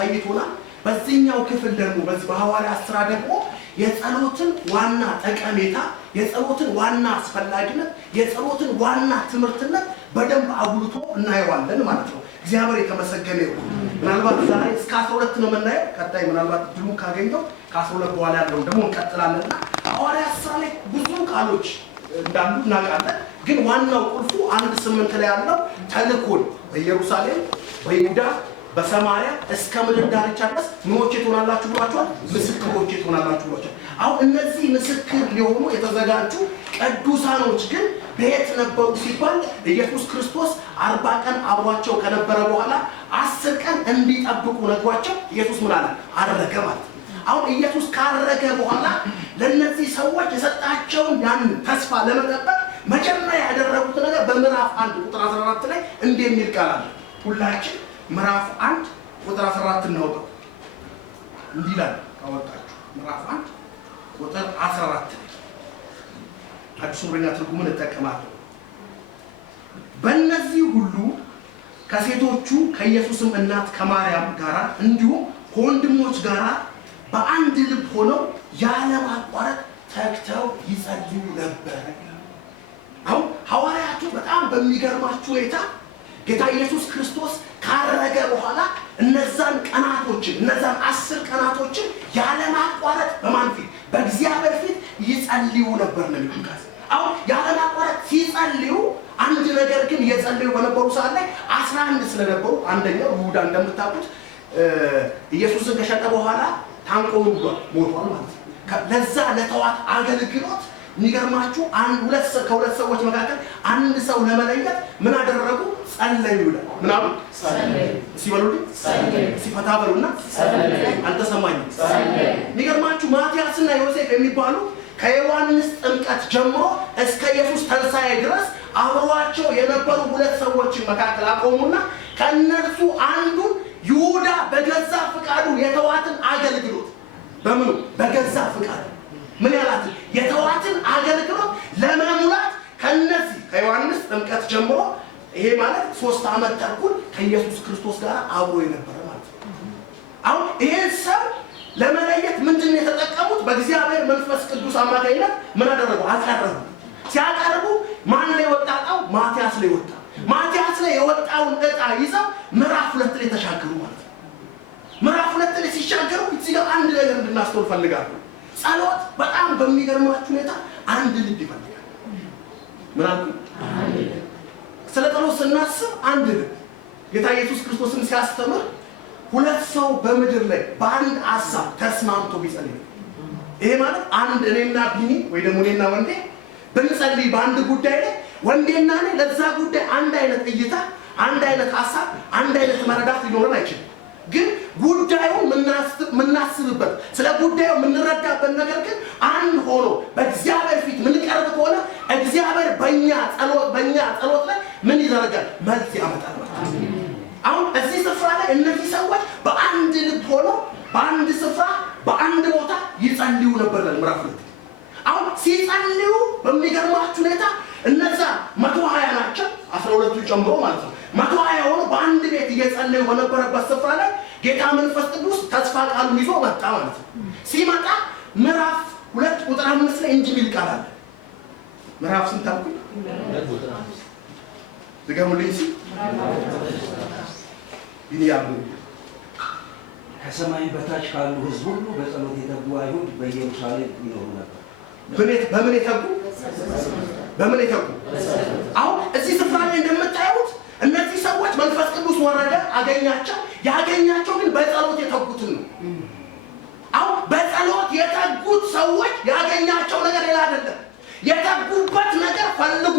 አሳይቶናል። በዚህኛው ክፍል ደግሞ በዚህ በሐዋርያት ሥራ ደግሞ የጸሎትን ዋና ጠቀሜታ፣ የጸሎትን ዋና አስፈላጊነት፣ የጸሎትን ዋና ትምህርትነት በደንብ አጉልቶ እናየዋለን ማለት ነው። እግዚአብሔር የተመሰገነ ይሁን። ምናልባት ዛሬ እስከ 12 ነው የምናየው። ቀጣይ ምናልባት ድሉ ካገኘው ከ12 በኋላ ያለው ደግሞ እንቀጥላለንና ሐዋርያት ሥራ ላይ ብዙ ቃሎች እንዳሉ እናውቃለን። ግን ዋናው ቁልፉ 1:8 ላይ ያለው ተልእኮን በኢየሩሳሌም፣ በይሁዳ፣ በሰማርያ እስከ ምድር ዳርቻ ድረስ ምኖቼ ትሆናላችሁ ብሏቸዋል። ምስክሮቼ ትሆናላችሁ ብሏቸዋል። አሁን እነዚህ ምስክር ሊሆኑ የተዘጋጁ ቅዱሳኖች ግን በየት ነበሩ ሲባል ኢየሱስ ክርስቶስ 40 ቀን አብሯቸው ከነበረ በኋላ 10 ቀን እንዲጠብቁ ነግሯቸው ኢየሱስ ምን አለ? አረገ ማለት ነው። አሁን ኢየሱስ ካረገ በኋላ ለነዚህ ሰዎች የሰጣቸውን ያን ተስፋ ለመጠበቅ መጀመሪያ ያደረጉት ነገር በምዕራፍ 1 ቁጥር 14 ላይ እንዲህ የሚል ቃል አለ። ሁላችን ምዕራፍ 1 ቁጥር 14 እናውጣው። እንዲህ ይላል። ካወጣችሁ ምዕራፍ 1 ቁጥር 14 አዲስ ወረኛ ትርጉምን እንጠቀማለን። በእነዚህ ሁሉ ከሴቶቹ ከኢየሱስም እናት ከማርያም ጋር እንዲሁም ከወንድሞች ጋር በአንድ ልብ ሆነው ያለማቋረጥ ተግተው ይጸልዩ ነበር። አሁን ሐዋርያቱ በጣም በሚገርማችሁ ሁኔታ ጌታ ኢየሱስ ክርስቶስ ካረገ በኋላ እነዛን ቀናቶችን እነዛን 10 ቀናቶችን ያለማቋረጥ በማን ፊት? በእግዚአብሔር ፊት ይጸልዩ ነበር ነው የሚሉት። አሁን ያለማቋረጥ ሲጸልዩ አንድ ነገር ግን እየጸለዩ በነበሩ ሰዓት ላይ 11 ስለነበሩ፣ አንደኛው ይሁዳ እንደምታውቁት ኢየሱስን ከሸጠ በኋላ ታንቆ ሞቷል ማለት ነው። ለዛ ለተዋት አገልግሎት የሚገርማችሁ ከሁለት ሰዎች መካከል አንድ ሰው ለመለየት ምን አደረጉ? ጸለዩ ይላል። ምን አሉ? ጸለዩ። ሲበሉልኝ ጸለዩ። ሲፈታ በሉና ጸለዩ። አልተሰማኝም። ጸለዩ። የሚገርማችሁ ማቲያስና ዮሴፍ የሚባሉ ከዮሐንስ ጥምቀት ጀምሮ እስከ ኢየሱስ ትንሣኤ ድረስ አብሯቸው የነበሩ ሁለት ሰዎችን መካከል አቆሙና ከእነርሱ አንዱን ይሁዳ በገዛ ፍቃዱ የተዋትን አገልግሎት በምኑ? በገዛ ፍቃዱ ምን ያላት የተዋትን አገልግሎት ለመሙላት ከነዚህ ከዮሐንስ ጥምቀት ጀምሮ ይሄ ማለት 3 ዓመት ተኩል ከኢየሱስ ክርስቶስ ጋር አብሮ የነበረ ማለት ነው። አሁን ይሄን ሰው ለመለየት ምንድን ነው የተጠቀሙት? በእግዚአብሔር መንፈስ ቅዱስ አማካኝነት ምን አደረጉ? አቀረቡ። ሲያቀርቡ ማን ላይ ወጣው? ማቲያስ ላይ ወጣ። ማቲያስ ላይ የወጣውን ዕጣ ይዘው ምዕራፍ 2 ላይ ተሻገሩ ማለት ነው። ምዕራፍ 2 ላይ ሲሻገሩ እዚህ ጋር አንድ ነገር እንድናስተውል ፈልጋለሁ። ጸሎት በጣም በሚገርማችሁ ሁኔታ አንድ ልብ ይፈልጋል። ምን አልኩ? ስለ ጸሎት ስናስብ አንድ ልብ። ጌታ ኢየሱስ ክርስቶስን ሲያስተምር ሁለት ሰው በምድር ላይ በአንድ ሐሳብ ተስማምቶ ቢጸልይ፣ ይሄ ማለት አንድ እኔና ቢኒ ወይ ደግሞ እኔና ወንዴ ብንጸልይ በአንድ ጉዳይ ላይ ወንዴና እኔ ለዛ ጉዳይ አንድ አይነት እይታ፣ አንድ አይነት ሐሳብ፣ አንድ አይነት መረዳት ሊኖረን አይችልም። ግን ጉዳዩን ምናስብበት ስለ ጉዳዩ የምንረዳበት ነገር ግን አንድ ሆኖ በእግዚአብሔር ፊት ምንቀርብ ከሆነ እግዚአብሔር በእኛ ጸሎት ላይ ምን ይዘረጋል? መልስ ያመጣል ማለት ነው። አሁን እዚህ ስፍራ ላይ እነዚህ ሰዎች በአንድ ልብ ሆነው በአንድ ስፍራ በአንድ ቦታ ይጸልዩ ነበር። ምዕራፍ 2 አሁን ሲጸልዩ በሚገርማችሁ ሁኔታ እነዛ 120 ናቸው፣ 12ቱን ጨምሮ ማለት ነው። 120 ሆኖ በአንድ ቤት እየጸለዩ በነበረበት ስፍራ ላይ ጌታ መንፈስ ቅዱስ ተስፋ ቃሉን ይዞ መጣ ማለት ነው። ሲመጣ ምዕራፍ 2 ቁጥር 5 ላይ እንዲህ የሚል ቃል አለ። ምዕራፍ ስንት አልኩኝ? 2 ቁጥር 5 ዝገሙልኝ ሲ ይያሉ ከሰማይ በታች ካሉ ሕዝብ ሁሉ በጸሎት የተጉ አይሁድ በኢየሩሳሌም ይኖሩ ነበር። በምን የተጉ? በምን የተጉ? አሁን እዚህ ስፍራ ላይ እንደምታዩት እነዚህ ሰዎች መንፈስ ቅዱስ ወረደ፣ አገኛቸው። ያገኛቸው ግን በጸሎት የተጉትን ነው። አሁን በጸሎት የተጉት ሰዎች ያገኛቸው ነገር ሌላ አይደለም። የተጉበት ነገር ፈልጉ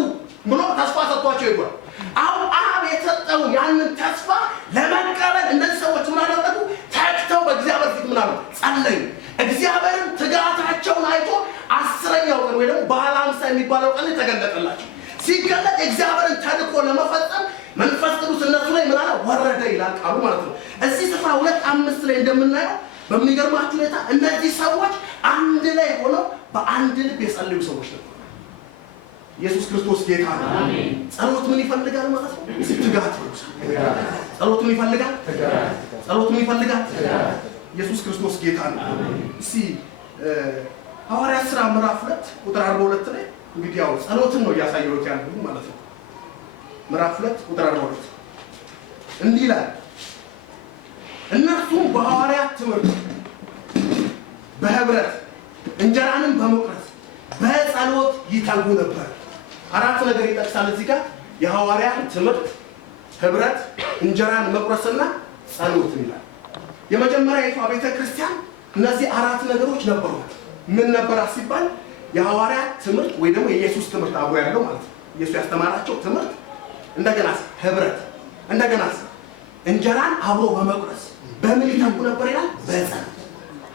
ብሎ ተስፋ ሰጥቷቸው ይጓል። አሁን አብ የሰጠው ያንን ተስፋ ለመቀበል እነዚህ ሰዎች ምን አደረጉ? ተግተው በእግዚአብሔር ፊት ምን አሉ? ጸለዩ። እግዚአብሔርን ትጋታቸውን አይቶ 10ኛው ቀን ወይ ደግሞ በዓለ ሃምሳ የሚባለው ቀን ተገለጠላቸው። ሲገለጥ እግዚአብሔርን ተልእኮ ለመፈጸም መንፈስ ቅዱስ እነሱ ላይ ምን አለ? ወረደ ይላል ቃሉ ማለት ነው። እዚህ ስፍራ 2:5 ላይ እንደምናየው በሚገርማችሁ ሁኔታ እነዚህ ሰዎች አንድ ላይ ሆነው በአንድ ልብ የጸለዩ ሰዎች ነበሩ። ኢየሱስ ክርስቶስ ጌታ ነው። ጸሎት ምን ይፈልጋል ማለት ነው? ትጋት። ጸሎት ምን ይፈልጋል? ጸሎት ምን ይፈልጋል? ኢየሱስ ክርስቶስ ጌታ ነው። እስቲ ሐዋርያት ሥራ ምዕራፍ 2 ቁጥር 42 ላይ እንግዲህ ያው ጸሎትን ነው እያሳየሁት ያለው ማለት ነው። ምዕራፍ 2 ቁጥር 42 እንዲህ ይላል፣ እነርሱም በሐዋርያት ትምህርት በህብረት እንጀራንም በመቁረስ በጸሎት ይተጉ ነበር። አራት ነገር ይጠቅሳል እዚህ ጋር የሐዋርያት ትምህርት፣ ህብረት፣ እንጀራን መቁረስና ጸሎት ይላል። የመጀመሪያዊቷ ቤተ ክርስቲያን እነዚህ አራት ነገሮች ነበሩ። ምን ነበራት ሲባል የሐዋርያት ትምህርት ወይ ደግሞ የኢየሱስ ትምህርት አብሮ ያለው ማለት ነው። ኢየሱስ ያስተማራቸው ትምህርት፣ እንደገና ህብረት፣ እንደገና እንጀራን አብሮ በመቁረስ በምን ይተጉ ነበር ይላል? በጸሎት።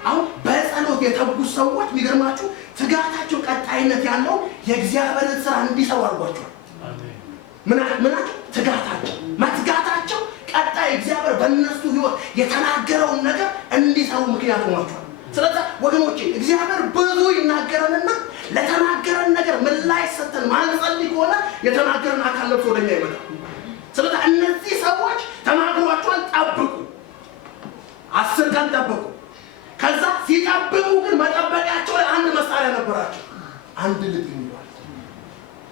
አሁን በጸሎት የተጉ ሰዎች የሚገርማችሁ ትጋታቸው ቀጣይነት ያለው የእግዚአብሔርን ስራ እንዲሰሩ አድርጓቸዋል። ምናቸው? ትጋታቸው፣ መትጋታቸው ቀጣይ እግዚአብሔር በእነሱ ህይወት የተናገረውን ነገር እንዲሰሩ ምክንያት ሆኗቸዋል። ስለዚህ ወገኖቼ እግዚአብሔር ብዙ ይናገረንና ለተናገረን ነገር ምላሽ ሰጥተን ማንጸልይ ከሆነ የተናገረን አካል ለብሶ ወደኛ ይመጣል። ስለዚህ እነዚህ ሰዎች ተናግሯቸዋል፣ ጠብቁ። 10 ቀን ጠበቁ። ከዛ ሲጠብቁ ግን መጠበቂያቸው ላይ አንድ መሳሪያ ነበራቸው፣ አንድ ልብ ይሏል።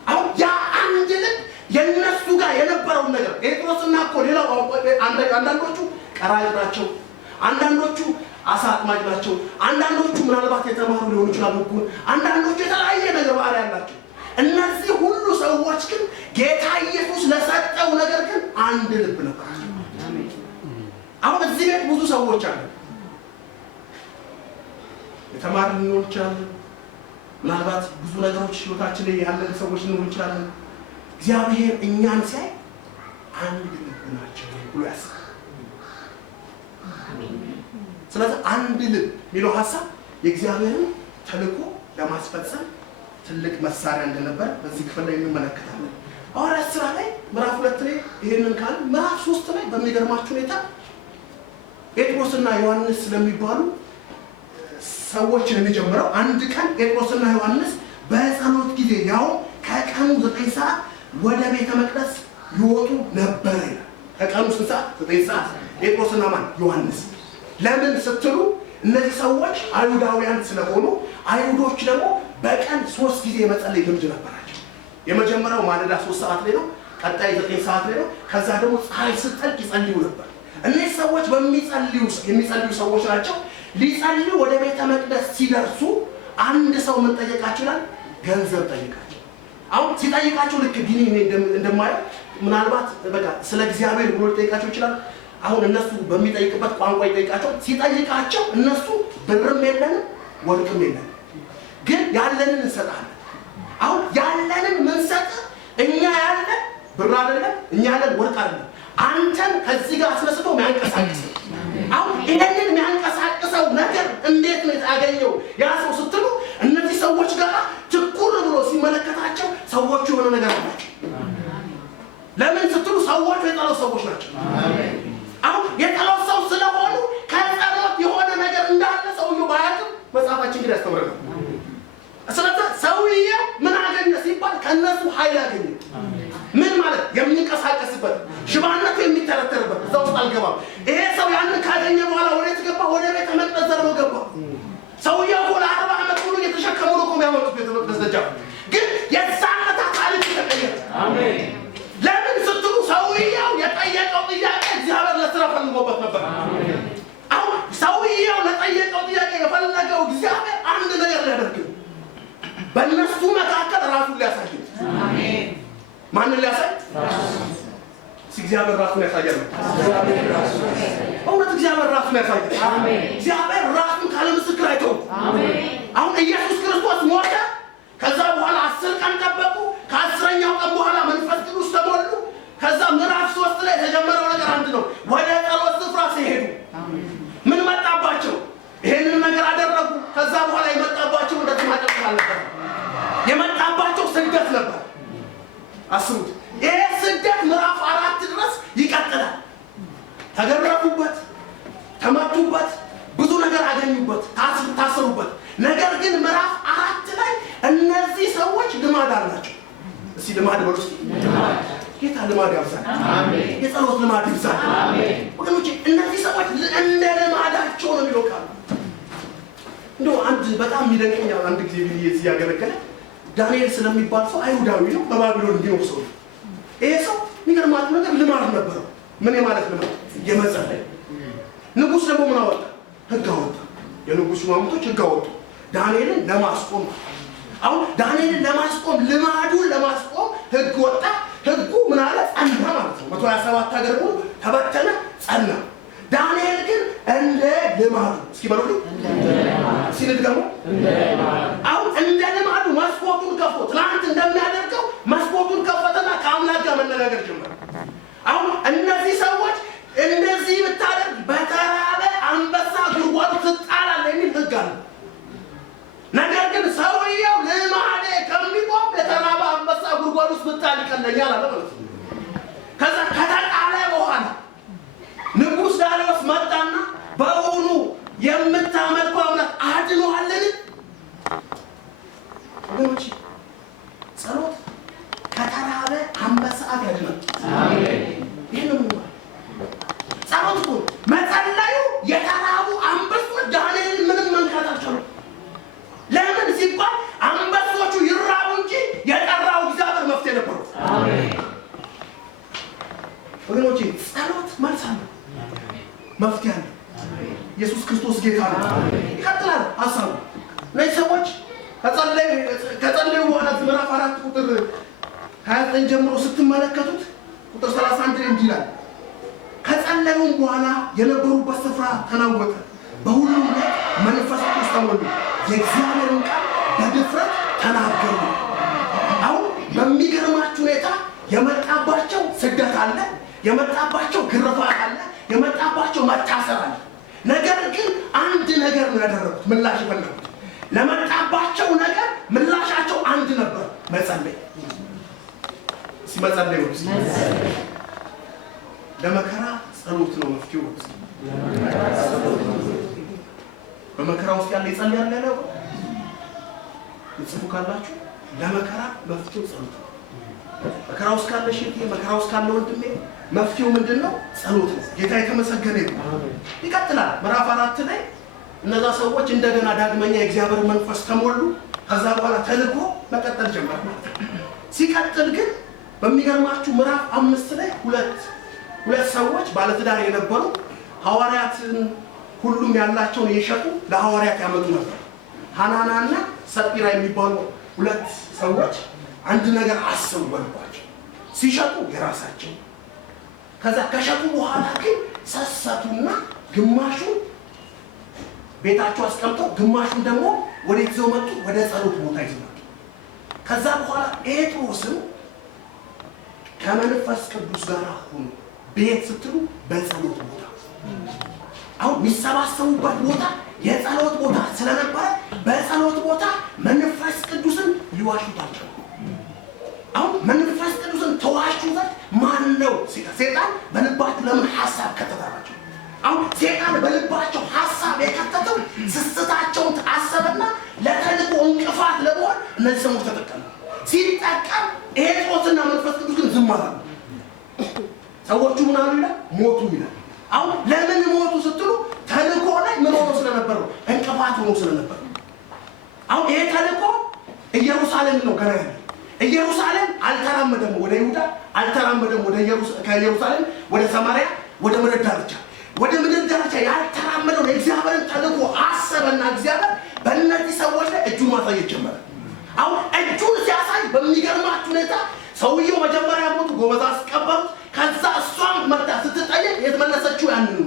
አሁን ያ አንድ ልብ የነሱ ጋር የነበረውን ነገር ጴጥሮስና እኮ ሌላው አንዳንዶቹ ቀራጭ ናቸው፣ አንዳንዶቹ አሳ አጥማጅ ናቸው፣ አንዳንዶቹ ምናልባት የተማሩ ሊሆኑ ይችላሉ፣ አንዳንዶቹ የተለያየ ነገር ባህሪ ያላቸው። እነዚህ ሁሉ ሰዎች ግን ጌታ ኢየሱስ ለሰጠው ነገር ግን አንድ ልብ ነበራቸው። አሁን እዚህ ቤት ብዙ ሰዎች አሉ፣ የተማሩ ሊሆኑ ይችላሉ፣ ምናልባት ብዙ ነገሮች ህይወታችን ላይ ያለን ሰዎች ሊሆኑ ይችላሉ። እግዚአብሔር እኛን ሲያይ አንድ ልብ ናቸው ብሎ ያስባል። ስለዚህ አንድ ልብ የሚለው ሀሳብ የእግዚአብሔርን ተልእኮ ለማስፈጸም ትልቅ መሳሪያ እንደነበር በዚህ ክፍል ላይ እንመለከታለን። ሐዋርያት ሥራ ላይ ምዕራፍ 2 ላይ ይሄንን ካል ምዕራፍ 3 ላይ በሚገርማችሁ ሁኔታ ጴጥሮስና ዮሐንስ ስለሚባሉ ሰዎች እንጀምረው። አንድ ቀን ጴጥሮስና ዮሐንስ በጸሎት ጊዜ ያው ከቀኑ 9 ሰዓት ወደ ቤተ መቅደስ ይወጡ ነበር ይላል። ከቀኑ 9 ሰዓት ጴጥሮስና ማን? ዮሐንስ። ለምን ስትሉ እነዚህ ሰዎች አይሁዳውያን ስለሆኑ አይሁዶች ደግሞ በቀን 3 ጊዜ የመጸለይ ልምድ ነበራቸው። የመጀመሪያው ማለዳ 3 ሰዓት ላይ ነው፣ ቀጣይ 9 ሰዓት ላይ ነው። ከዛ ደግሞ ፀሐይ ስትጠልቅ ይጸልዩ ነበር። እነዚህ ሰዎች የሚጸልዩ ሰዎች ናቸው። ሊጸልዩ ወደ ቤተ መቅደስ ሲደርሱ አንድ ሰው ምን ጠየቃቸው ይላል? ገንዘብ ጠየቃቸው። አሁን ሲጠይቃቸው ልክ ቢኒ እንደማየው ምናልባት በቃ ስለ እግዚአብሔር ብሎ ሊጠይቃቸው ይችላል። አሁን እነሱ በሚጠይቅበት ቋንቋ ይጠይቃቸው። ሲጠይቃቸው እነሱ ብርም የለንም ወርቅም የለንም፣ ግን ያለንን እንሰጣለን። አሁን ያለንን ምንሰጥ እኛ ያለን ብር አይደለም፣ እኛ ያለን ወርቅ አይደለም፣ አንተን ከዚህ ጋር አስነስቶ የሚያንቀሳቅስ። አሁን ይሄንን የሚያንቀሳቅሰው ነገር እንዴት ነው ያገኘው ያ ሰው ስትሉ እነዚህ ሰዎች ጋር ትኩር ብሎ ሲመለከታቸው ሰዎቹ የሆነ ነገር አላቸው። ለምን ስትሉ ሰዎቹ የጸሎት ሰዎች ናቸው። አሁን የጸሎት ሰው ስለሆኑ ከጸሎት የሆነ ነገር እንዳለ ሰውየው ባያውቅም መጽሐፋችን ግን ያስተምረናል። ስለዚህ ሰውየው ምን አገኘ ሲባል ከእነሱ ኃይል አገኘ። ምን ማለት? የሚንቀሳቀስበት፣ ሽባነቱ የሚተረተርበት። እዛ ውስጥ አልገባም። ይሄ ሰው ያንን ካገኘ በኋላ ወዴት ገባ? ወደ ቤተ መቅደስ ዘርሮ ገባ። ሰውየው እኮ ለ40 ዓመት ሙሉ እየተሸከሙ ነው እኮ የሚያመጡት ቤተ መቅደስ ደጃፍ። ግን የዛን ዕለት ታሪክ ተቀየረ። አሜን። ለምን ስትሉ ሰውየው የጠየቀው ጥያቄ እግዚአብሔር ለስራ ፈልጎበት ነበር። አሁን ሰውየው ለጠየቀው ጥያቄ የፈለገው እግዚአብሔር አንድ ነገር ሊያደርግ በእነሱ መካከል ራሱን ሊያሳይ። አሜን። ማንን ሊያሳይ? እግዚአብሔር ራሱን ያሳያል። እውነት እግዚአብሔር ራሱን ያሳያል። እግዚአብሔር ራሱን ካለ ምስክር አይተውም። አሁን ኢየሱስ ክርስቶስ ሞተ። ከዛ በኋላ 10 ቀን ጠበቁ። ከ10ኛው ቀን በኋላ መንፈስ ቅዱስ ተሞሉ። ከዛ ምዕራፍ 3 ላይ የተጀመረው ነገር አንድ ነው። ወደ ጸሎት ስፍራ ሲሄዱ ምን መጣባቸው? ይሄንን ነገር አደረጉ። ከዛ በኋላ የመጣባቸው እንደዚህ ማጠቅ አለበት። የመጣባቸው ስደት ነበር። አስቡት። ይሄ ስደት ምዕራፍ 4 ድረስ ይቀጥላል። ተገረፉበት፣ ተመቱበት፣ ብዙ ነገር አገኙበት፣ ታሰሩበት። ነገር ግን ምዕራፍ 4 ላይ እነዚህ ሰዎች ልማድ አላቸው። እስቲ ልማድ በሉ እስቲ። ጌታ ልማድ ያብዛል። አሜን። የጸሎት ልማድ ይብዛል። አሜን። ወገኖቼ እነዚህ ሰዎች እንደ ልማዳቸው ነው የሚሎካሉ። እንደው አንድ በጣም የሚደንቀኛል። አንድ ጊዜ ብዬ እዚህ ያገለገለ ዳንኤል ስለሚባል ሰው አይሁዳዊ ነው፣ በባቢሎን የሚኖር ሰው ነው። ይሄ ሰው የሚገርማት ነገር ልማድ ነበረው። ምን የማለት ልማድ? የመጸለይ። ንጉሥ ደግሞ ምን አወጣ? ህግ አወጣ። የንጉሥ ሹማምንቶች ህግ አወጡ ዳንኤልን ለማስቆም። አሁን ዳንኤልን ለማስቆም ልማዱን ለማስቆም ህግ ወጣ። ህጉ ምን አለ? ጸና ማለት ነው። 127 ሀገር ሙሉ ተበተነ፣ ጸና። ዳንኤል ግን እንደ ልማዱ እስኪ በሉልኝ ሲል ደግሞ አሁን እንደ ልማዱ መስኮቱን ከፍቶ ትናንት እንደሚያደርገው መስኮቱን ከፈተና ከአምላክ ጋር መነጋገር ጀመረ። አሁን እነዚህ ሰዎች እንደዚህ ብታደርግ በተራበ አንበሳ ጉድጓድ ትጣላለህ የሚል ህግ አለ። ነገር ግን ሰውየው ልማዴ ከሚቆም የተራበ አንበሳ ጉድጓድ ውስጥ ብጣል ይቀለኛል አለ ማለት ነው። ከዛ ከተጣለ በኋላ ንጉሥ ዳርዮስ መጣና በእውኑ የምታመልከው አምላክ አድኖሃልን? ወገኖች ጸሎት ከተራበ አንበሳ ያድናል። አሜን። ይሄ ነው ጸሎት እኮ መጸለዩ። የተራቡ አንበሶች ዳንኤልን ምንም መንካት አልቻሉም። ለምን ሲባል አንበሶቹ ይራቡ እንጂ የጠራው እግዚአብሔር መፍትሄ ነበሩ። አሜን። ወገኖቼ ጸሎት መልስ አለው፣ መፍትሄ አለው። ኢየሱስ ክርስቶስ ጌታ ነው። ይቀጥላል ሐሳቡ። እነዚህ ሰዎች ከጸለዩ በኋላ ምዕራፍ 4 ቁጥር 29 ጀምሮ ስትመለከቱት ቁጥር 31 ላይ እንዲህ ይላል፣ ከጸለዩም በኋላ የነበሩበት ስፍራ ተናወጠ፣ በሁሉም ላይ መንፈስ ቅዱስ ተሞሉ፣ የእግዚአብሔርን ቃል በድፍረት ተናገሩ። አሁን በሚገርማችሁ ሁኔታ የመጣባቸው ስደት አለ፣ የመጣባቸው ግርፋት አለ፣ የመጣባቸው መታሰር አለ። ነገር ግን አንድ ነገር ነው ያደረጉት፣ ምላሽ የፈለጉት። ለመጣባቸው ነገር ምላሻቸው አንድ ነበር፣ መጸለይ። ሲመጸለይ ወይስ ለመከራ ጸሎት ነው መፍትሄው? በመከራ ውስጥ ያለ ይጸልያል ያለው ጽፉ ካላችሁ ለመከራ መፍትሄው ጸሎት ነው። መከራ ውስጥ ካለ እህቴ፣ መከራ ውስጥ ካለ ወንድሜ መፍትሄው ምንድነው? ጸሎት ነው። ጌታ የተመሰገነ ይሁን። ይቀጥላል ምዕራፍ 4 ላይ እነዛ ሰዎች እንደገና ዳግመኛ የእግዚአብሔር መንፈስ ተሞሉ። ከዛ በኋላ ተልኮ መቀጠል ጀመረ። ሲቀጥል ግን በሚገርማችሁ ምዕራፍ 5 ላይ ሁለት ሰዎች ባለትዳር የነበሩ ሐዋርያትን ሁሉም ያላቸውን የሸጡ ለሐዋርያት ያመጡ ነበር። ሐናናና ሰጲራ የሚባሉ ሁለት ሰዎች አንድ ነገር አስበው በልባቸው ሲሸጡ የራሳቸው፣ ከዛ ከሸጡ በኋላ ግን ሰሰቱና ግማሹን ቤታቸው አስቀምጠው ግማሹን ደግሞ ወደ ይዘው መጡ፣ ወደ ጸሎት ቦታ ይዘው መጡ። ከዛ በኋላ ጴጥሮስን ከመንፈስ ቅዱስ ጋር ሆኖ ቤት ስትሉ በጸሎት ቦታ፣ አሁን የሚሰባሰቡበት ቦታ የጸሎት ቦታ ስለነበረ በጸሎት ቦታ መንፈስ ቅዱስን ሊዋሹታቸው። አሁን መንፈስ ቅዱስን ተዋሹት ማን ነው? ሴጣን በልባቸው ለምን ሐሳብ ከተታራቸው? አሁን ሴጣን በልባቸው ሐሳብ የከተተው ስስታቸውን አሰበና ለተልእኮ እንቅፋት ለመሆን እነዚህ ሰዎች ተጠቀሙ። ሲጠቀም ጴጥሮስና መንፈስ ቅዱስ ግን ዝም አላሉ። ሰዎቹ ምን አሉ ይላል? ሞቱ ይላል። አሁን ለምን ሞቱ ስትሉ ተልእኮ ላይ ምን ሆኖ ስለነበር ነው? እንቅፋት ሆኖ ስለነበር። አሁን ይሄ ተልእኮ ኢየሩሳሌም ነው ገና ያለ። ኢየሩሳሌም አልተራመደም ወደ ይሁዳ፣ አልተራመደም ወደ ከኢየሩሳሌም ወደ ሰማርያ፣ ወደ ምድር ዳርቻ። ወደ ምድር ዳርቻ ያልተራመደው የእግዚአብሔርን ተልእኮ አሰበና እግዚአብሔር በእነዚህ ሰዎች ላይ እጁን ማሳየት ጀመረ። አሁን እጁን ሲያሳይ በሚገርማችሁ ሁኔታ ሰውየው መጀመሪያ ሞቱ፣ ጎበዛ አስቀበሩት። ከዛ እሷም መጣ ስትጠየቅ የተመለሰችው ያንኑ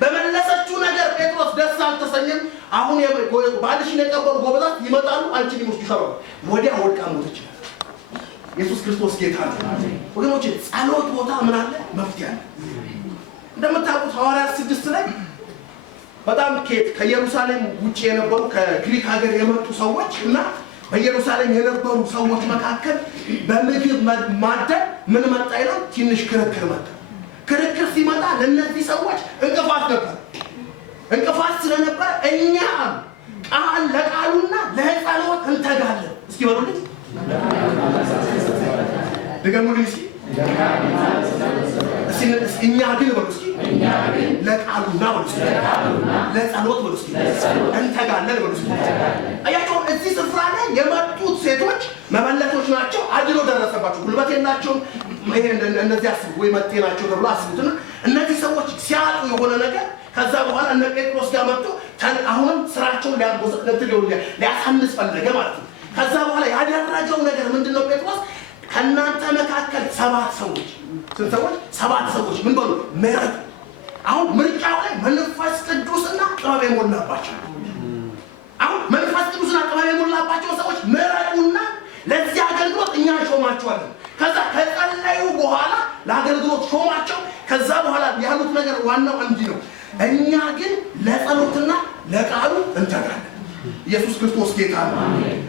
በመለሰችው ነገር ጴጥሮስ ደስ አልተሰኘም። አሁን ባልሽን የቀበሩ ጎበዛት ይመጣሉ፣ አንቺን ይወስዱሻል። ወዲያ ወድቃ ሞተች። ኢየሱስ ክርስቶስ ጌታ ነው። ወገኖቼ ጸሎት ቦታ ምን አለ? መፍትሄ አለ። እንደምታውቁት ሐዋርያት 6 ላይ በጣም ከኢየሩሳሌም ውጪ የነበሩ ከግሪክ ሀገር የመጡ ሰዎች እና በኢየሩሳሌም የነበሩ ሰዎች መካከል በምግብ ማደል ምን መጣ ይላል? ትንሽ ክርክር መጣ። ክርክር ሲመጣ ለእነዚህ ሰዎች እንቅፋት ነበር። እንቅፋት ስለነበር እኛ ቃል ለቃሉና ለጸሎት እንተጋለን። እስኪ በሉልኝ፣ ድገሙልኝ። እስኪ እኛ ግን በሉ እስኪ ለቃሉና በሉ እስኪ ለጸሎት በሉ እስኪ እንተጋለን በሉ እስኪ። አያችሁ እዚህ ስፍራ ላይ የመጡት ሴቶች መመለቶች ናቸው። አድሎ ደረሰባቸው። ጉልበት የላቸውም። ይሄ እነዚህ አስቡ ወይ መጤ ናቸው ተብሎ አስቡትና እነዚህ ሰዎች ሲያጡ የሆነ ነገር ከዛ በኋላ እነ ጴጥሮስ ጋር መጥቶ አሁንም ስራቸውን ሊያሳንስ ፈለገ ማለት ነው። ከዛ በኋላ ያደረገው ነገር ምንድነው? ጴጥሮስ ከእናንተ መካከል 7 ሰዎች ስንት ሰዎች? 7 ሰዎች ምን በሉ ምረጡ። አሁን ምርጫው ላይ መንፈስ ቅዱስና ጥበብ የሞላባቸው አሁን መንፈስ ቅዱስና ጥበብ የሞላባቸው ሰዎች ምረጡና ለዚህ አገልግሎት እኛ ሾማቸዋለን። ከዛ ከጸለዩ በኋላ ለአገልግሎት ሾማቸው። ከዛ በኋላ ያሉት ነገር ዋናው እንዲህ ነው፣ እኛ ግን ለጸሎትና ለቃሉ እንተጋለን። ኢየሱስ ክርስቶስ ጌታ ነው።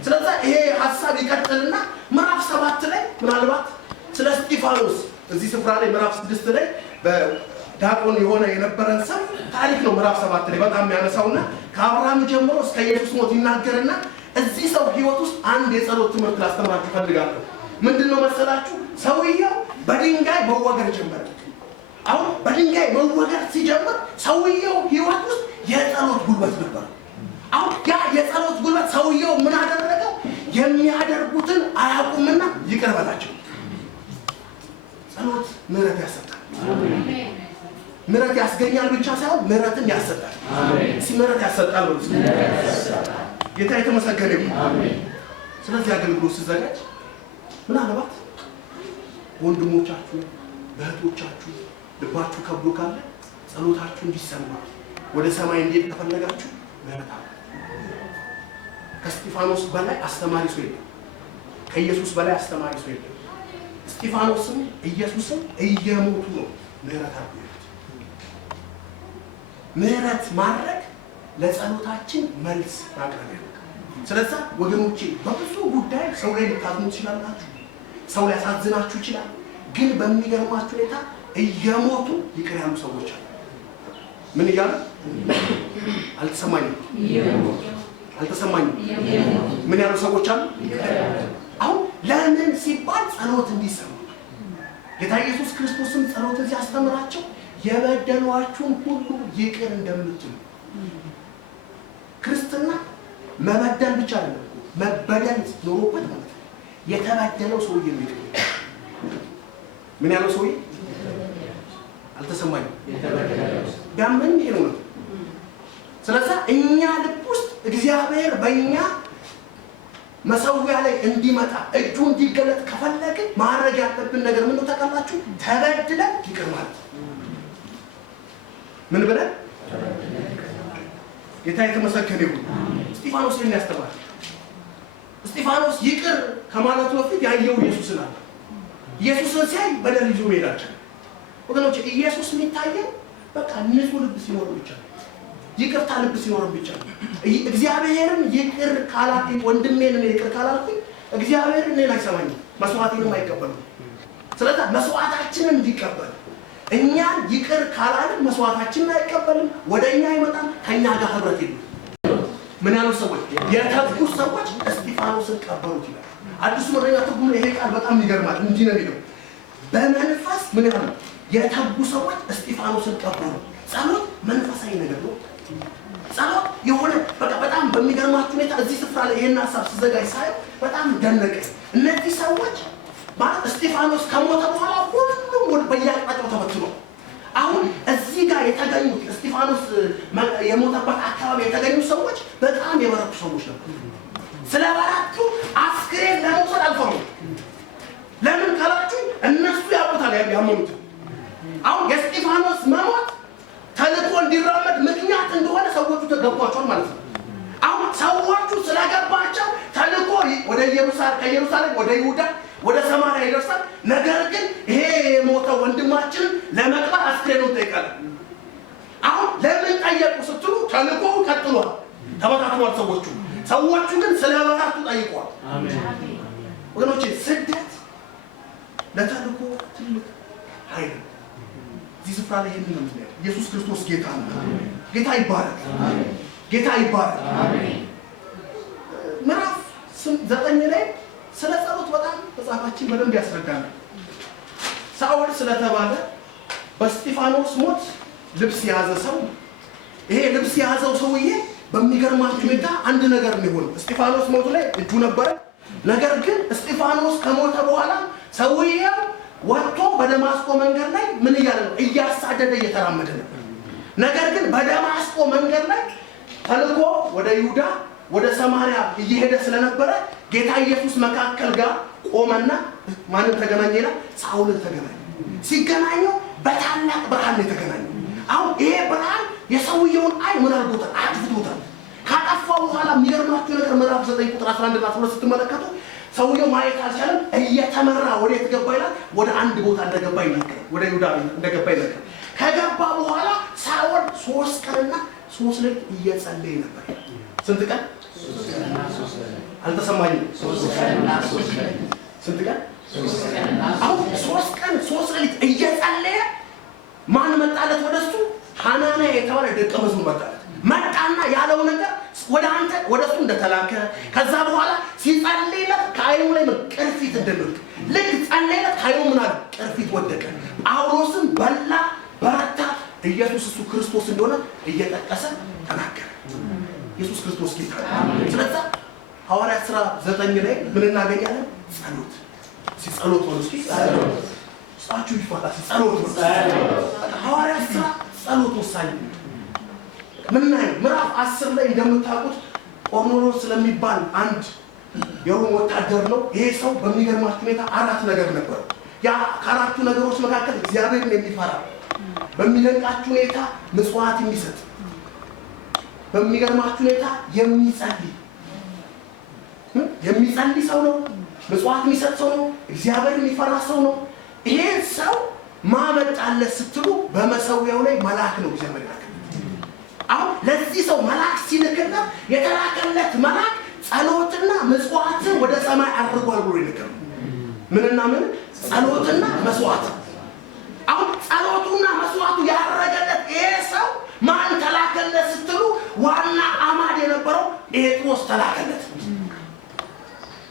ስለዚህ ይሄ ሐሳብ ይቀጥልና ምዕራፍ 7 ላይ ምናልባት ስለ እስጢፋኖስ እዚህ ስፍራ ላይ ምዕራፍ 6 ላይ በዳቆን የሆነ የነበረን ሰው ታሪክ ነው። ምዕራፍ 7 ላይ በጣም የሚያነሳውና ከአብርሃም ጀምሮ እስከ ኢየሱስ ሞት ይናገርና እዚህ ሰው ህይወት ውስጥ አንድ የጸሎት ትምህርት ላስተምራችሁ ፈልጋለሁ። ምንድነው መሰላችሁ? ሰውየው በድንጋይ መወገር ጀመረ። አሁን በድንጋይ መወገር ሲጀምር ሰውየው ህይወት ውስጥ የጸሎት ጉልበት ነበር። አሁን ያ የጸሎት ጉልበት ሰውየው ምን አደረገው? የሚያደርጉትን አያውቁምና ይቅር በላቸው። ጸሎት ምህረት ያሰጣል። ምህረት ያስገኛል ብቻ ሳይሆን ምህረትን ያሰጣል። ምህረት ያሰጣል ነው። ጌታ የተመሰገነ ይሁን። ስለዚህ አገልግሎት ሲዘጋጅ ምናልባት ወንድሞቻችሁ በእህቶቻችሁ ልባችሁ ከብዶ ካለ ጸሎታችሁ እንዲሰማ ወደ ሰማይ እንዲሄድ ከፈለጋችሁ ምህረት አለ። ከእስጢፋኖስ በላይ አስተማሪ ሰው የለም። ከኢየሱስ በላይ አስተማሪ ሰው የለም። እስጢፋኖስም ኢየሱስም እየሞቱ ነው ምህረት አድርጉ። ምህረት ማድረግ ለጸሎታችን መልስ ማቅረብ ነው። ስለዚህ ወገኖቼ በብዙ ጉዳይ ሰው ላይ ልታዝኑ ትችላላችሁ። ሰው ሊያሳዝናችሁ ይችላል። ግን በሚገርማችሁ ሁኔታ እየሞቱ ይቅር ያሉ ሰዎች አሉ። ምን እያሉ? አልተሰማኝም ምን ያሉ ሰዎች አሉ? አሁን ለምን ሲባል ጸሎት እንዲሰማ ጌታ ኢየሱስ ክርስቶስም ጸሎትን ሲያስተምራቸው የበደሏችሁን ሁሉ ይቅር እንደምትሉ። ክርስትና መበደል ብቻ አይደለም፣ መበደል ኖሮበት ማለት ነው። የተበደለው ሰውዬ ይቅር ምን ያለው ሰውዬ? አልተሰማኝም ዳምን ይሄ ነው። ስለዚህ እኛ ልብ ውስጥ እግዚአብሔር በእኛ መሰዊያ ላይ እንዲመጣ እጁ እንዲገለጥ ከፈለግን ማድረግ ያለብን ነገር ምን ነው ታውቃላችሁ? ተበድለን ይቅር ማለት። ምን ብለን? ጌታ የተመሰገነ ይሁን። እስጢፋኖስ ይሄን ያስተማረ። እስጢፋኖስ ይቅር ከማለቱ በፊት ያየው ኢየሱስን አለ። ኢየሱስን ሲያይ በደል ይዞ መሄዳቸው ወገኖች፣ ኢየሱስ የሚታየው በቃ ንጹህ ልብ ሲኖር ብቻ ነው። ይቅርታ ልብ ሲኖር ብቻ ነው። እግዚአብሔርን ይቅር ካላልኩኝ ወንድሜን ይቅር ካላልኩኝ እግዚአብሔርን እኔን አይሰማኝም፣ መስዋዕቴንም አይቀበልም። ስለዚህ መስዋዕታችንን እንዲቀበል እኛን ይቅር ካላልን መስዋዕታችንን አይቀበልም፣ ወደ እኛ አይመጣም፣ ከእኛ ጋር ህብረት የለም። ምን ያሉ ሰዎች? የተጉ ሰዎች እስጢፋኖስን ቀበሩት ይላል አዲሱ መደበኛ ትርጉም። ይሄ ቃል በጣም ይገርማል። እንዲህ ነው የሚለው በመንፈስ ምን ያሉ የተጉ ሰዎች እስጢፋኖስን ቀበሩ። ጸሎት መንፈሳዊ ነገር ነው። ጸሎት የሆነ በጣም በሚገርማችሁ ሁኔታ እዚህ ስፍራ ላይ ይሄን ሐሳብ ሲዘጋጅ ሳይ በጣም ደነቀ። እነዚህ ሰዎች ማለት እስጢፋኖስ ከሞተ በኋላ ሁሉም ወደ በየአቅጣጫው ተበትነው አሁን እዚህ ጋር የተገኙት እስጢፋኖስ የሞተበት አካባቢ የተገኙ ሰዎች በጣም የበረቱ ሰዎች ነበሩ። ስለበረቱ አስክሬን ለመውሰድ አልፈሩም። ለምን ካላችሁ እነሱ ያውቁታል ያመኑት። አሁን የእስጢፋኖስ መሞት ተልእኮ እንዲራመድ ምክንያት እንደሆነ ሰዎቹ ተገባቸዋል ማለት ነው። አሁን ሰዎቹ ስለገባቸው ተልእኮ ወደ ከኢየሩሳሌም ወደ ይሁዳ ወደ ሰማርያ ይደርሳል። ነገር ግን ይሄ የሞተው ወንድማችንን ለመቅበር አስክሬኑን ጠይቃለን። አሁን ለምን ጠየቁ ስትሉ ተልእኮ ቀጥሏል፣ ተበታትኗል ሰዎቹ ግን ስለበራቱ ጠይቀዋል። ወገኖቼ ስደት ለተልእኮ ትልቅ ኃይል ነው። እዚህ ስፍራ ላይ ይሄን ነው የሚለው ኢየሱስ ክርስቶስ ጌታ ነው። ጌታ ይባረክ። ጌታ ይባረክ። ምዕራፍ 9 ላይ ስለ ጸሎት በጣም መጽሐፋችን በደንብ ያስረዳናል። ሳኦል ስለተባለ በእስጢፋኖስ ሞት ልብስ የያዘ ሰው ይሄ ልብስ የያዘው ሰውዬ በሚገርማችሁ ሁኔታ አንድ ነገር ነው። እስጢፋኖስ ሞቱ ላይ እጁ ነበረ። ነገር ግን እስጢፋኖስ ከሞተ በኋላ ሰውዬው ወጥቶ በደማስቆ መንገድ ላይ ምን እያለ ነው? እያሳደደ እየተራመደ ነበር። ነገር ግን በደማስቆ መንገድ ላይ ተልኮ ወደ ይሁዳ ወደ ሰማርያ እየሄደ ስለነበረ ጌታ ኢየሱስ መካከል ጋር ቆመና ማንን ተገናኘ ይላል? ሳኦልን ተገናኘ። ሲገናኘው በታላቅ ብርሃን ነው የተገናኘው። አሁን ይሄ ብርሃን የሰውየውን አይን ምን አድርጎታል? አጥፍቶታል። ካጠፋው በኋላ የሚገርማችሁ ነገር ምዕራፍ 9 ቁጥር 11 እና 12 ስትመለከቱ ሰውየው ማየት አልቻለም። እየተመራ ወዴት ገባ ይላል? ወደ አንድ ቦታ እንደገባ ይናገራል። ወደ ይሁዳ እንደገባ ይናገራል። ከገባ በኋላ ሳኦል 3 ቀንና 3 ሌሊት እየጸለየ ነበር። ስንት ቀን? አልተሰማኝም። 3 ቀንና 3 ሌሊት። ስንት ቀን? 3 ቀንና 3 ቀን 3 ሌሊት እየጸለየ ማን መጣለት? ወደሱ ሐናንያ የተባለ ደቀ መዝሙር መጣና ያለው ነገር ወደሱ እንደተላከ ከዛ በኋላ ሲጸልይለት ከዓይኑ ላይ ቅርፊት እንደሚወድቅ ልክ ጸለይለት ከዓይኑ ምን አለ? ቅርፊት ወደቀ። ጳውሎስም በላ በረታ። ኢየሱስ እሱ ክርስቶስ እንደሆነ እየጠቀሰ ተናገረ። ኢየሱስ ክርስቶስ ጌታ ነው። ስለዚህ ሐዋርያት ሥራ 9 ላይ ምን እናገኛለን? ጸሎት። ሲጸሎት ነው። እስኪ ጸሎት ስጣችሁ ይፋታ። ሲጸሎት ነው። ሐዋርያት ሥራ ጸሎት ወሳኝ ምን ነው? ምዕራፍ 10 ላይ እንደምታውቁት ቆርኔሌዎስ ስለሚባል አንድ የሮም ወታደር ነው። ይሄ ሰው በሚገርማችሁ ሁኔታ 4 ነገር ነበረው። ያ ከአራቱ ነገሮች መካከል እግዚአብሔርን የሚፈራ በሚደንቃችሁ ሁኔታ ምጽዋት የሚሰጥ በሚገርማችሁ ሁኔታ የሚጸልይ ሰው ነው። ምጽዋት የሚሰጥ ሰው ነው። እግዚአብሔር የሚፈራ ሰው ነው። ይሄ ሰው ማመጣለት ስትሉ በመሰዊያው ላይ መልአክ ነው እግዚአብሔር ያከለ። አሁን ለዚህ ሰው መልአክ ሲልክና የተላከለት መልአክ ጸሎትና ምጽዋትን ወደ ሰማይ አድርጓል ብሎ ይልካል። ምንና ምን? ጸሎትና መስዋዕት። አሁን ጸሎቱና መስዋዕቱ ያረገለት ይሄ ሰው ማን ተላከለት ስትሉ ዋና አማድ የነበረው ጴጥሮስ ተላከለት።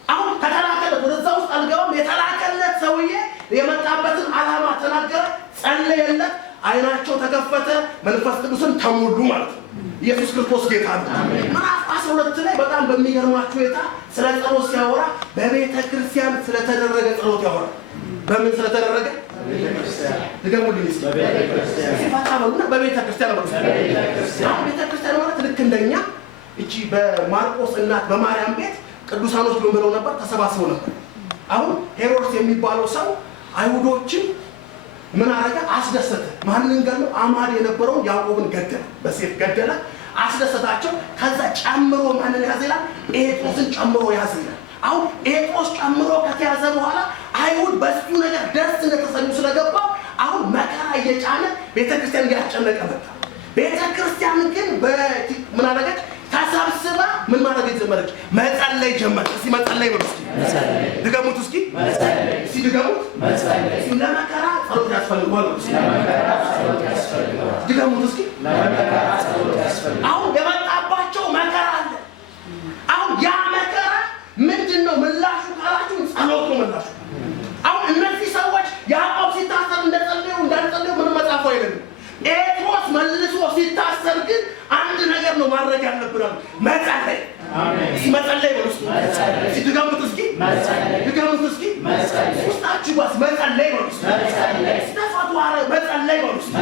አሁን ከተላከለት ወደዛ ውስጥ አልገባም። የተላከለት ሰውዬ የመጣበትን ዓላማ ተናገረ፣ ጸለየለት፣ አይናቸው ተከፈተ፣ መንፈስ ቅዱስን ተሞሉ ማለት ነው። ኢየሱስ ክርስቶስ ጌታ ነው። ምዕራፍ 12 ላይ በጣም በሚገርማችሁ ሁኔታ ስለ ጸሎት ሲያወራ በቤተ ክርስቲያን ስለተደረገ ጸሎት ያወራል። በምን ስለተደረገ? ድገሙልኝ እስኪ። ሲፈታ በሉና በቤተ ክርስቲያን ነው። ቤተ ክርስቲያን ማለት ልክ እንደኛ እቺ በማርቆስ እናት በማርያም ቤት ቅዱሳኖች ምን ብለው ነበር? ተሰባስበው ነበር። አሁን ሄሮድስ የሚባለው ሰው አይሁዶችን ምን አረገ? አስደሰተ። ማንን ገለው? አማድ የነበረውን ያዕቆብን ገደለ፣ በሴፍ ገደለ፣ አስደሰታቸው። ከዛ ጨምሮ ማንን ያዘ ይላል? ጴጥሮስን ጨምሮ ያዘ ይላል። አሁን ጴጥሮስ ጨምሮ ከተያዘ በኋላ አይሁድ በሱ ነገር ደስ እንደተሰኙ ስለገባው አሁን መከራ እየጫነ ቤተክርስቲያን እያስጨነቀ መጣ። ቤተክርስቲያን ግን ምን አደረገች? ተሰብስባ ምን ማድረግ ጀመረች? መጸለይ ጀመረች። እስኪ መጸለይ በሉ እስኪ ድገሙት። እስኪ እስኪ ድገሙት። እስኪ ለመከራ ጸሎት ያስፈልጋል። ድገሙት እስኪ። አሁን የመጣባቸው መከራ አለ። አሁን ያ መከራ ምንድን ነው ምላሹ ካላችሁ? ጸሎት ነው ምላሹ። አሁን እነዚህ ሰዎች ያዕቆብ ሲታሰር እንደጸለዩ እንዳልጸለዩ ምንም መጻፉ አይደለም። ጴጥሮስ መልሶ ሲታሰር ግን አንድ ነገር ነው ማድረግ ያለብን፣ መጸለይ። እስኪ መጸለይ በሉ እስኪ። እስኪ ድገሙት እስኪ። ድገሙት እስኪ። ውስጣችሁ ባስ መጸለይ በሉ እስኪ። ስተፋቱ መጸለይ በሉ እስኪ።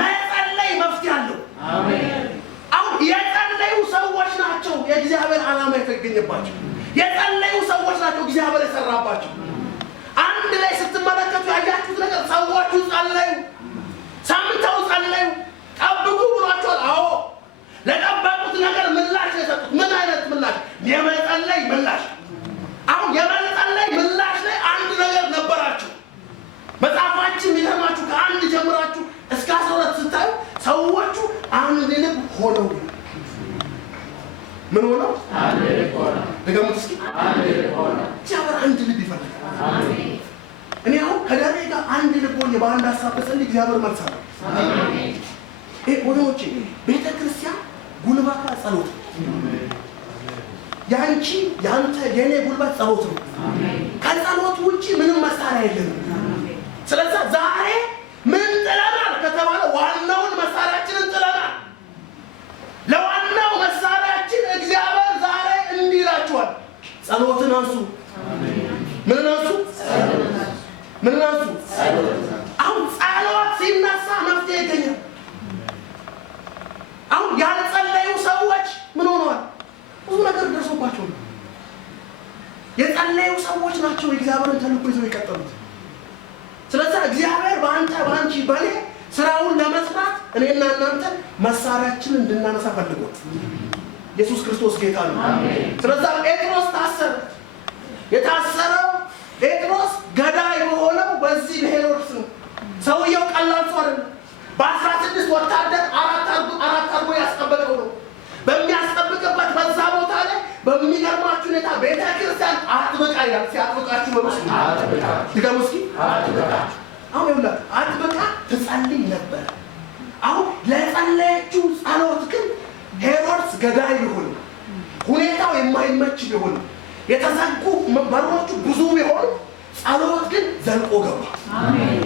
መጸለይ መፍትሄ አለው። አሁን የጸለዩ ሰዎች ናቸው የእግዚአብሔር ዓላማ የተገኘባቸው። የጸለዩ ሰዎች ናቸው እግዚአብሔር የሰራባቸው። አንድ ላይ ስትመለከቱ ያያችሁት ነገር ሰዎቹ ጸለዩ፣ ሰምተው ጸለዩ። ጠብቁ ብሏቸዋል። አዎ ለጠበቁት ነገር ምላሽ የሰጡት ምን አይነት ምላሽ? የመጸለይ ምላሽ። አሁን የመጸለይ ምላሽ ላይ አንድ ነገር ነበራቸው። መጽሐፋችን የሚገርማችሁ ከአንድ ጀምራችሁ እስከ 12 ስታዩ ሰዎቹ አንድ ልብ ሆነው ምን ሆነው? አንድ ልብ ሆነው። ድገሙት እስኪ። አንድ ልብ ሆነው። እግዚአብሔር አንድ ልብ ይፈልጋል። አሜን። እኔ አሁን ከዳሬ ጋር አንድ ልብ ሆኜ በአንድ ሀሳብ በጸልይ እግዚአብሔር መልስ አለው። አሜን። ወገኖቼ ቤተ ክርስቲያን ጉልበቷ ጸሎት ነው። ያንቺ ያንተ የኔ ጉልበት ጸሎት ነው። ከጸሎት ውጪ ምንም መሳሪያ የለም። ስለዚህ ዛሬ ምን ጥለናል ከተባለ ዋናውን መሳሪያችንን ጥለናል። ለዋናው መሳሪያችን እግዚአብሔር ዛሬ እንዲህ ይላችኋል፣ ጸሎትን አንሱ። ምን አንሱ? ምን አንሱ? አሁን ጸሎት ሲነሳ መፍትሄ ይገኛል። አሁን ያልጸለዩ ሰዎች ምን ሆነዋል? ብዙ ነገር ደርሶባቸው ነው። የጸለዩ ሰዎች ናቸው የእግዚአብሔርን ተልእኮ ይዘው የቀጠሉት። ስለዚህ እግዚአብሔር በአንተ በአንቺ በኔ ስራውን ለመስራት እኔና እናንተ መሳሪያችንን እንድናነሳ ፈልጓል። ኢየሱስ ክርስቶስ ጌታ ነው። ስለዚህ ጴጥሮስ ታሰረ። የታሰረው ጴጥሮስ ገዳይ የሆነው በዚህ በሄሮድስ ነው። ሰውየው ቀላል ሰው አይደለም። በ16 ወታደር አራት አርጎ ያስጠበቀው ነው። በሚያስጠብቅበት በዛ ቦታ ላይ በሚገርማችሁ ሁኔታ ቤተክርስቲያን አጥብቃ ይላል። ሲያጥብቃችሁ በመስሉ ድገሙ እስኪ አጥብቃ። አሁን ይውላ አጥብቃ ትጸልይ ነበር። አሁን ለጸለየችው ጸሎት ግን ሄሮድስ ገዳይ ቢሆን፣ ሁኔታው የማይመች ቢሆን፣ የተዘጉ በሮቹ ብዙ ቢሆን ጸሎት ግን ዘልቆ ገባ። አሜን።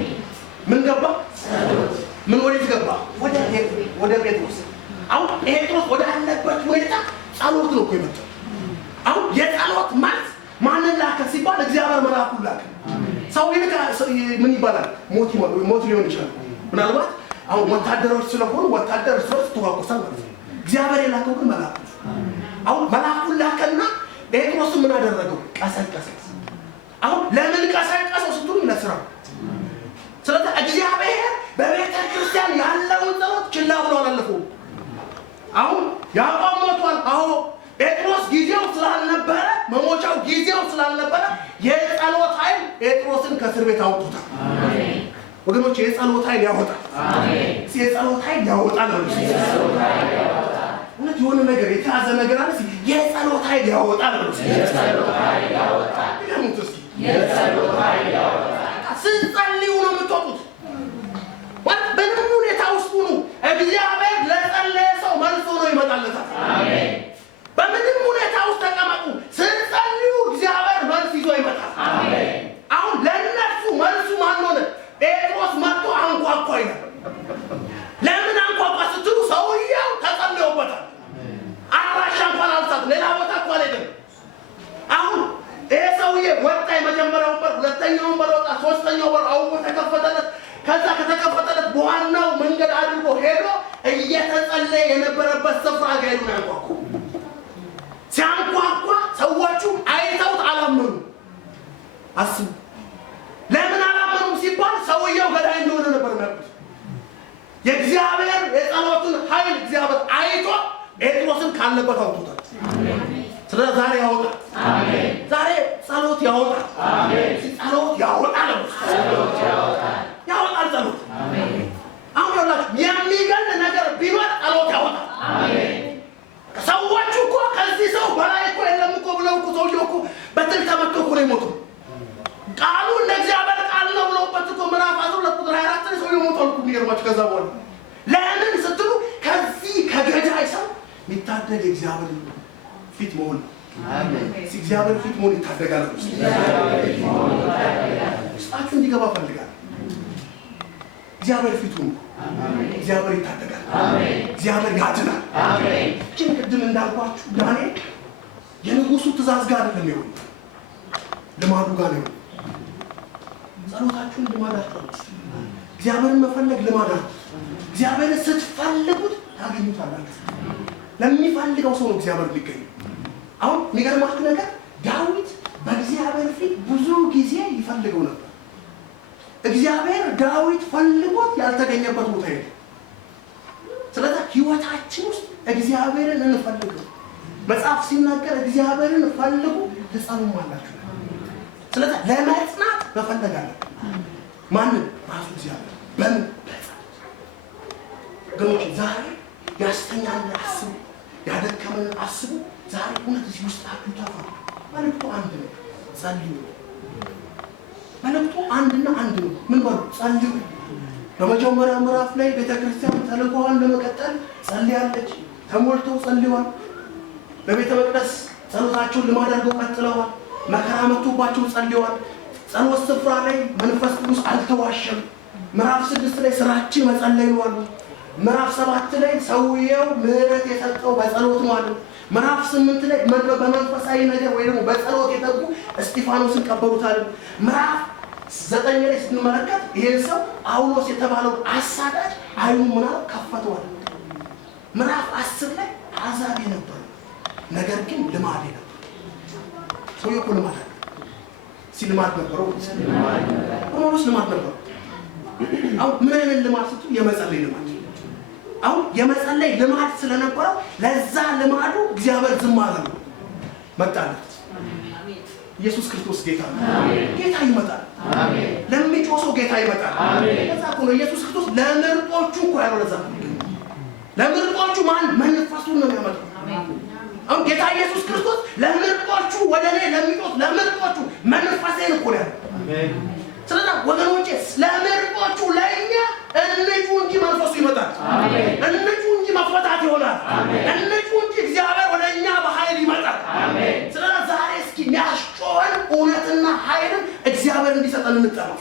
ምን ገባ? ጸሎት። ምን ወዴት ገባ? ወደ ጴጥሮስ። አሁን ጴጥሮስ ወደ አለበት ሁኔታ ጸሎት ነው እኮ የመጣው። አሁን የጸሎት ማለት ማንን ላከ ሲባል እግዚአብሔር መልአኩን ላከ። ሰው ይልካ ምን ይባላል? ሞት ሊሆን ይችላል። ምናልባት አሁን ወታደሮች ስለሆኑ ወታደር ስለሆነ ተዋቆሳል ማለት ነው። እግዚአብሔር የላከው ግን መልአኩ። አሁን መልአኩን ላከና ጴጥሮስ ምን አደረገው? ቀሰቀሰው። አሁን ለምን ቀሰቀሰው ስትሉ ለስራ። ስለዚህ እግዚአብሔር በቤተ ክርስቲያን ያለውን ጸሎት ችላ ብሎ አላለፈውም። አሁን ያዕቆብ ሞቷል። አዎ ጴጥሮስ ጊዜው ስላልነበረ መሞቻው ጊዜው ስላልነበረ የጸሎት ኃይል ጴጥሮስን ከእስር ቤት አውጥቷል። አሜን። ወገኖች የጸሎት ኃይል ያወጣል። አሜን። የጸሎት ኃይል ያወጣል ነው። የጸሎት ኃይል ያወጣል። እውነት የሆነ ነገር የተያዘ ነገር አለ። የጸሎት ኃይል ያወጣል ነው። የጸሎት ኃይል ያወጣል። ይገርምት እስኪ የጸሎት ኃይል ያወጣል። ስትጸልዩ ነው የምትወጡት። ማለት በምን ሁኔታ ውስጥ ነው እግዚአብሔር ለጸለየ ሰው መልሶ ነው ይመጣለታል። አሜን። በምንም ሁኔታ ውስጥ ተቀመጡ፣ ስትጸልዩ እግዚአብሔር መልስ ይዞ ይመጣል። አሜን። አሁን ለእነሱ መልሱ ማን ሆነ? ጴጥሮስ መጥቶ አንኳኳ ይላል። ለምን አንኳኳ ስትሉ ሰውየው ተጸልዮበታል። አድራሻ እንኳን አልሳትም፣ ሌላ ቦታ እኮ አልሄደም። አሁን ይሄ ሰውዬ ወጣ። የመጀመሪያውን በር፣ ሁለተኛውን በር ወጣ፣ ሶስተኛው በር አውቆ ተከፈተለት። ከዛ ከተከፈተለት በዋናው መንገድ አድርጎ ሄዶ እየተጸለየ የነበረበት ስፍራ ጋር ሄዶ ያንኳኳ። ሲያንኳኳ ሰዎቹ አይተውት አላመኑ። አስቡ። ለምን አላመኑ ሲባል ሰውየው ገዳይ እንደሆነ ነበር የሚያውቁት። የእግዚአብሔር የጸሎትን ኃይል እግዚአብሔር አይቶ ጴጥሮስን ካለበት አውጥቶታል። ስለዚህ ዛሬ ያወጣል። አሜን። ዛሬ ጸሎት ያወጣል። አሜን። ጸሎት ያወጣል። ጸሎት ያወጣል። ያወጣል ጸሎት። አሜን። አሁን ያላችሁ የሚገል ነገር ቢኖር ጸሎት ያወጣል። አሜን። ሰዎቹ እኮ ከዚህ ሰው በላይ እኮ የለም እኮ ብለው እኮ ሰውየው እኮ በትል ተመቶ እኮ ነው የሞተው። ቃሉ እንደ እግዚአብሔር ቃል ነው ብለውበት እኮ ምዕራፍ 12 ቁጥር 24 ላይ ሰውየው ሞቷል እኮ። የሚገርማችሁ ከዛ በኋላ ለምን ስትሉ ከዚህ ከገዳይ ሰው የሚታደግ የእግዚአብሔር ፊት መሆን ነው። አሜን። እግዚአብሔር ፊት መሆን ይታደጋል። ውስጣችሁ እንዲገባ ፈልጋለሁ። እግዚአብሔር ፊቱ ነው። እግዚአብሔር ይታደጋል። አሜን። እግዚአብሔር ያድናል። አሜን። ግን ቅድም እንዳልኳችሁ ዳንኤል የንጉሱ ትእዛዝ ጋር አይደለም ይሁን ልማዱ ጋር ነው። ጸሎታችሁን ልማድ አድርጉት። እግዚአብሔርን መፈለግ ልማድ አድርጉት። እግዚአብሔርን ስትፈልጉት ታገኙታላችሁ። ለሚፈልገው ሰው ነው እግዚአብሔር የሚገኘው። አሁን የሚገርማችሁ ነገር ዳዊት በእግዚአብሔር ፊት ብዙ ጊዜ ይፈልገው ነበር። እግዚአብሔር ዳዊት ፈልጎት ያልተገኘበት ቦታ የለም። ስለዚህ ህይወታችን ውስጥ እግዚአብሔርን እንፈልገው። መጽሐፍ ሲናገር እግዚአብሔርን ፈልጉ ትጸኑማላችሁ። ስለዚህ ለመጽናት መፈለግ አለ። ማንን? ራሱ እግዚአብሔር። በምን? ገኖች ዛሬ ያስተኛል አስቡ፣ ያደከመን አስቡ። ዛሬ እውነት እዚህ ውስጥ አትተፋ። መልእክቱ አንድ ነው፣ ጸልዩ። መልእክቱ አንድና አንድ ነው። ምን በሉ? ጸልዩ። በመጀመሪያ ምዕራፍ ላይ ቤተክርስቲያን ተልእኮዋን ለመቀጠል ጸልያለች። ተሞልተው ጸልዩዋል። በቤተ መቅደስ ጸሎታቸውን ልማድ አድርገው ቀጥለዋል። መከራ መጥቶባቸው ጸልዩዋል። ጸሎት ስፍራ ላይ መንፈስ ቅዱስ አልተዋሸም። ምዕራፍ 6 ላይ ስራችን መጸለይ ነው አሉ። ምዕራፍ 7 ላይ ሰውየው ምህረት የሰጠው በጸሎት ነው አሉ። ምዕራፍ 8 ላይ በመንፈሳዊ ነገር ወይ ደግሞ በጸሎት የተጉ እስጢፋኖስን ቀበሩታል። ምዕራፍ 9 ላይ ስንመለከት ይሄን ሰው ጳውሎስ የተባለው አሳዳጅ አይኑን ምናምን ከፈተዋል። ምዕራፍ 10 ላይ አዛብ የነበረ ነገር ግን ልማድ የነበረ ሰውዬው እኮ ልማድ አለ። ልማድ ነበረው። ጳውሎስ ልማድ ነበረው። አሁን ምን አይነት ልማድ ስትሉ የመጸለይ ልማድ። አሁን የመጸለይ ልማድ ስለነበረው ለዛ ልማዱ እግዚአብሔር ዝም አላለው፣ መጣለት። ኢየሱስ ክርስቶስ ጌታ ነው። ጌታ ይመጣል። ለሚጮህ ሰው ጌታ ይመጣል። ለዛ እኮ ነው ኢየሱስ ክርስቶስ ለምርጦቹ እኮ ያለው። ለዛ ለምርጦቹ ማን መንፈሱን ነው የሚያመጣው። አሁን ጌታ ኢየሱስ ክርስቶስ ለምርጦቹ ወደ እኔ ለሚጮህ ለምርጦቹ መንፈሴን እኮ ያለው። ስለዚህ ወገኖቼ ለምርጦቹ ለእኛ እንጩ እንጂ መንፈሱ ይመጣል። እንጩ እንጂ መፈታት ይሆናል። እንጩ እንጂ እግዚአብሔር ወደ እኛ በኃይል ይመጣል። ስለዚህ ዛሬ እስኪ የሚያስጮኸን እውነትና ኃይልን እግዚአብሔር እንዲሰጠን እንጠራው።